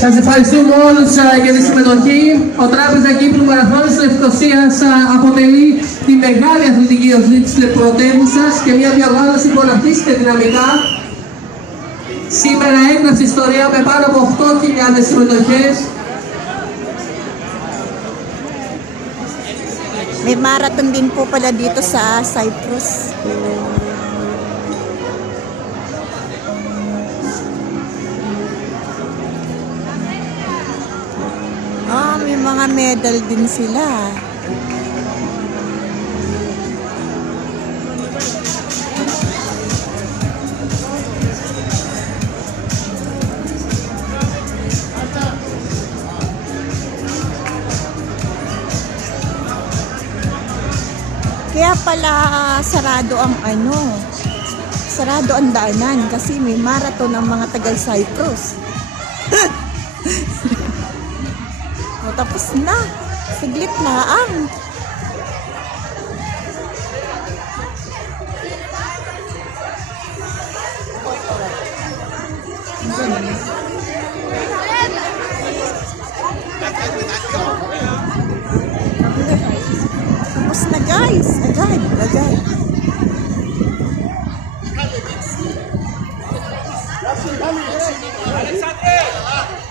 Σας ευχαριστούμε όλους για τη συμμετοχή. Ο Τράπεζα Κύπρου Μαραθώνης της Λευκοσίας αποτελεί τη μεγάλη αθλητική γιορτή της πρωτεύουσας και μια διοργάνωση που αναπτύσσεται δυναμικά. Σήμερα έγραψε ιστορία με πάνω από 8.000 συμμετοχές. May marathon din po pala dito sa Cyprus. May mga medal din sila. Kaya pala sarado ang sarado ang daanan kasi may marathon ng mga taga Cyprus. Tapos na. Siglit na ang. Tapos na guys. Agad. Alexander!